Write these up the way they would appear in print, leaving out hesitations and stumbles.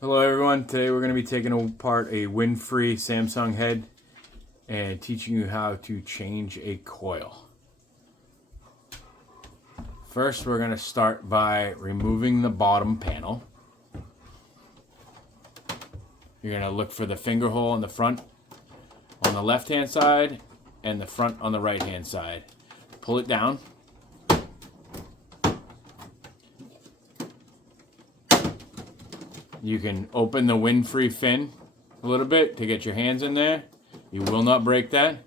Hello everyone, today we're going to be taking apart a Windfree Samsung head and teaching you how to change a coil. First we're going to start by removing the bottom panel. You're going to look for the finger hole in the front on the left hand side and the front on the right hand side. Pull it down. You can open the Windfree fin a little bit to get your hands in there. You will not break that.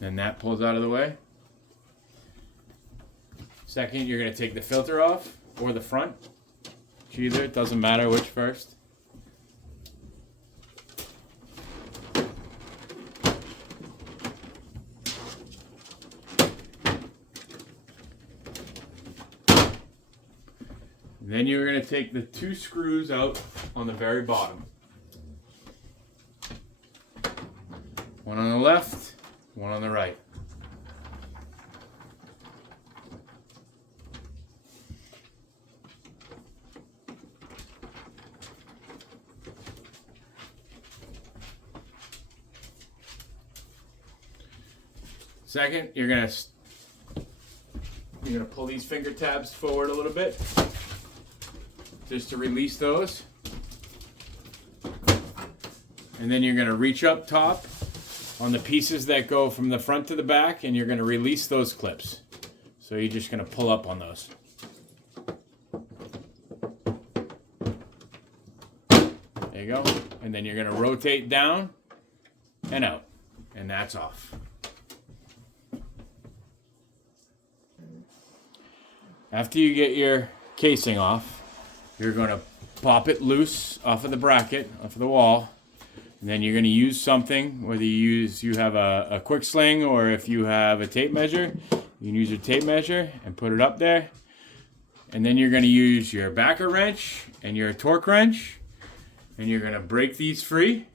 And that pulls out of the way. Second, you're going to take the filter off, or the front. Either, it doesn't matter which first. Then you're going to take the two screws out on the very bottom. One on the left, one on the right. Second, you're going to pull these finger tabs forward a little bit, just to release those. And then you're going to reach up top on the pieces that go from the front to the back, and you're going to release those clips. So you're just going to pull up on those. There you go. And then you're going to rotate down and out. And that's off. After you get your casing off, you're going to pop it loose off of the bracket, off of the wall. And then you're going to use something, whether you have a quick sling or if you have a tape measure, you can use your tape measure and put it up there. And then you're going to use your backer wrench and your torque wrench. And you're going to break these free.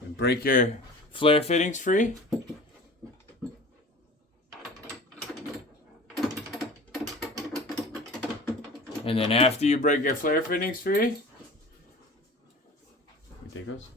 And break your flare fittings free. And then after you break your flare fittings free, we take those.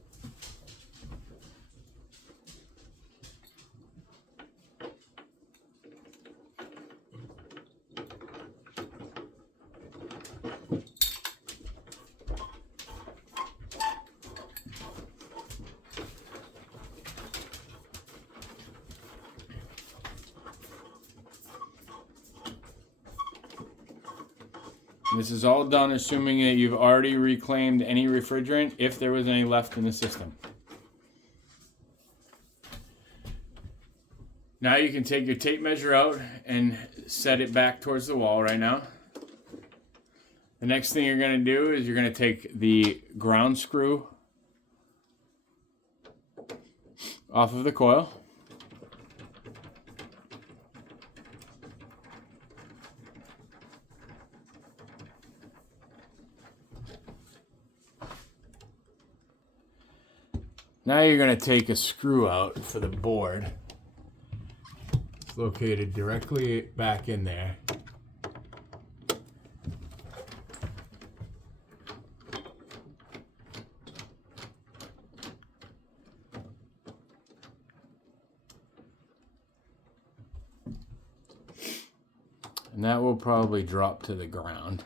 This is all done assuming that you've already reclaimed any refrigerant if there was any left in the system. Now you can take your tape measure out and set it back towards the wall right now. The next thing you're going to do is you're going to take the ground screw off of the coil. Now you're going to take a screw out for the board. It's located directly back in there. And that will probably drop to the ground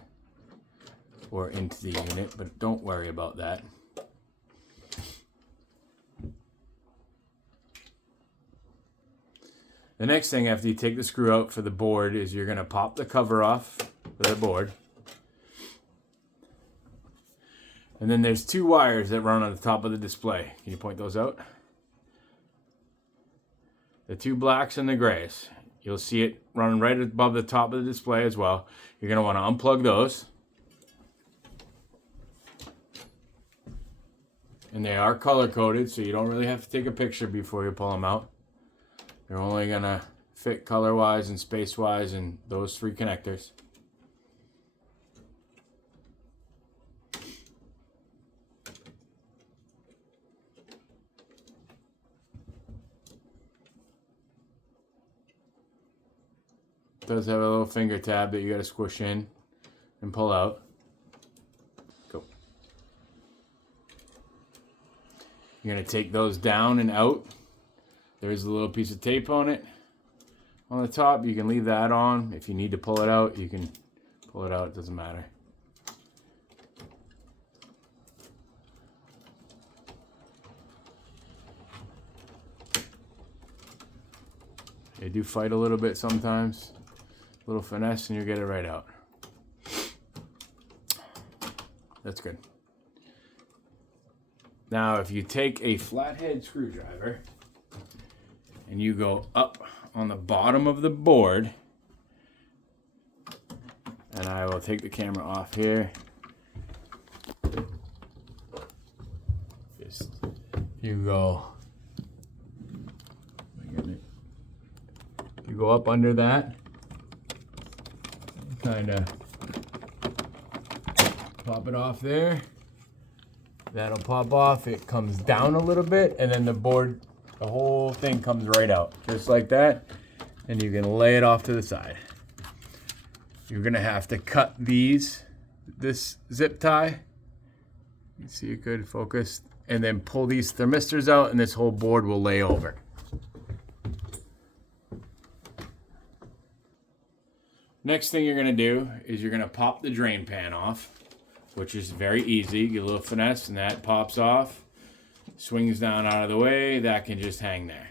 or into the unit, but don't worry about that. The next thing after you take the screw out for the board is you're going to pop the cover off for the board. And then there's two wires that run on the top of the display. Can you point those out? The two blacks and the grays. You'll see it running right above the top of the display as well. You're going to want to unplug those. And they are color coded, so you don't really have to take a picture before you pull them out. They're only going to fit color-wise and space-wise in those three connectors. does have a little finger tab that you got to squish in and pull out. Go. You're going to take those down and out. There's a little piece of tape on it. On the top, you can leave that on. If you need to pull it out, you can pull it out. It doesn't matter. They do fight a little bit sometimes. A little finesse and you get it right out. That's good. Now, if you take a flathead screwdriver and you go up on the bottom of the board, and I will take the camera off here. Just, you go up under that, kind of pop it off there. That'll pop off. It comes down a little bit, and then the board, the whole thing comes right out, just like that. And you can lay it off to the side. You're gonna have to cut this zip tie. You see, you could focus, and then pull these thermistors out, and this whole board will lay over. Next thing you're gonna do is you're gonna pop the drain pan off, which is very easy. Get a little finesse and that pops off, swings down out of the way. That can just hang there.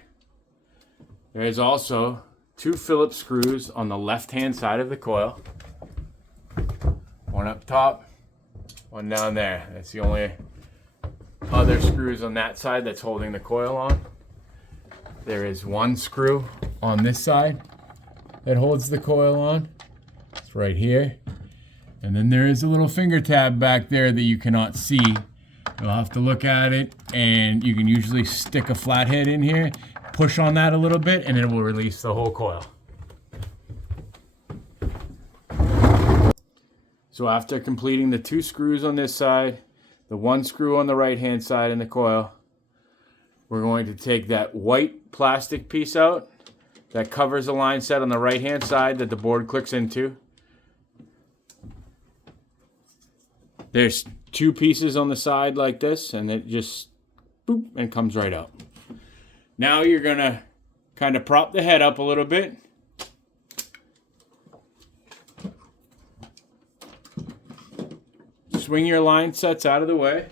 There's also 2 Phillips screws on the left-hand side of the coil. One up top, one down there. That's the only other screws on that side that's holding the coil on. There is 1 screw on this side that holds the coil on. It's right here. And then there is a little finger tab back there that you cannot see. You'll have to look at it, and you can usually stick a flathead in here, push on that a little bit, and it will release the whole coil. So after completing the 2 screws on this side, the 1 screw on the right-hand side in the coil, we're going to take that white plastic piece out that covers the line set on the right-hand side that the board clicks into. There's 2 pieces on the side like this, and it just boop and comes right out. Now you're gonna kind of prop the head up a little bit. Swing your line sets out of the way.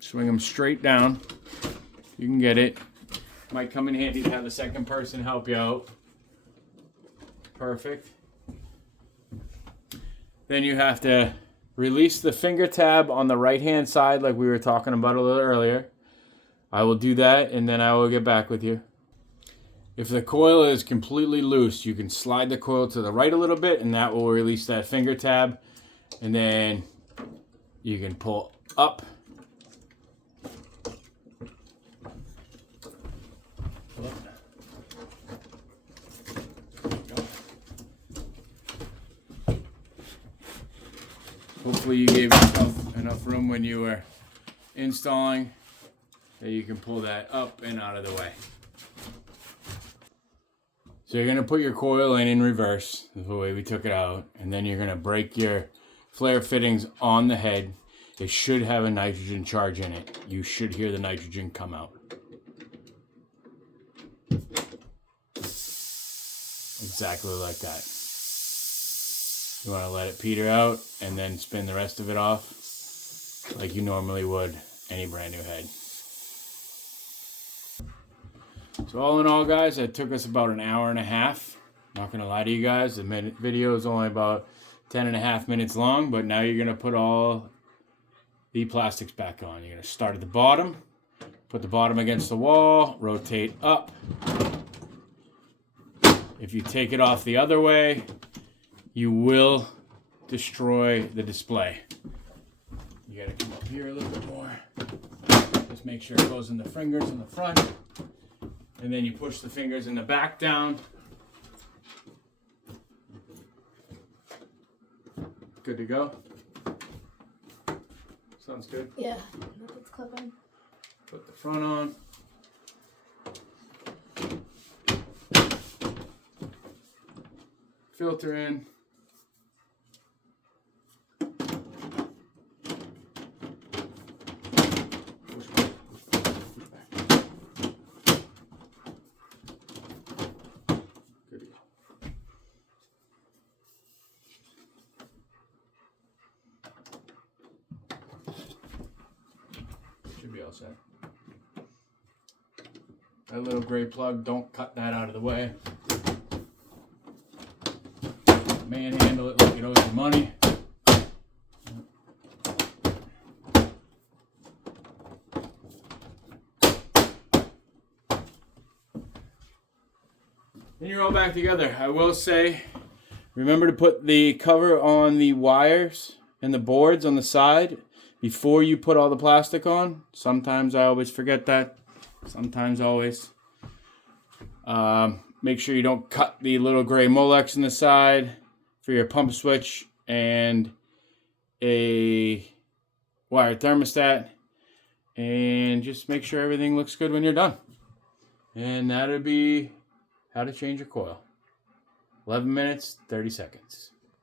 Swing them straight down. You can get it. Might come in handy to have a second person help you out. Perfect. Then you have to release the finger tab on the right-hand side like we were talking about a little earlier. I will do that, and then I will get back with you. If the coil is completely loose, you can slide the coil to the right a little bit, and that will release that finger tab. And then you can pull up. Hopefully you gave yourself enough room when you were installing that you can pull that up and out of the way. So you're going to put your coil in reverse, the way we took it out, and then you're going to break your flare fittings on the head. It should have a nitrogen charge in it. You should hear the nitrogen come out. Exactly like that. You want to let it peter out and then spin the rest of it off like you normally would any brand new head. So all in all, guys, it took us about an hour and a half. Not going to lie to you guys, the video is only about 10.5 minutes long, but now you're going to put all the plastics back on. You're going to start at the bottom, put the bottom against the wall, rotate up. If you take it off the other way, you will destroy the display. You got to come up here a little bit more. Just make sure it goes in the fingers in the front. And then you push the fingers in the back down. Good to go? Sounds good? Yeah, it's clipping. Put the front on. Filter in. Should be all set. That little gray plug, don't cut that out of the way. Manhandle it like it owes you money. Then you're all back together. I will say, remember to put the cover on the wires and the boards on the side before you put all the plastic on. Sometimes I always forget that. Sometimes always. Make sure you don't cut the little gray Molex in the side for your pump switch and a wire thermostat. And just make sure everything looks good when you're done. And that'll be how to change your coil. 11 minutes, 30 seconds.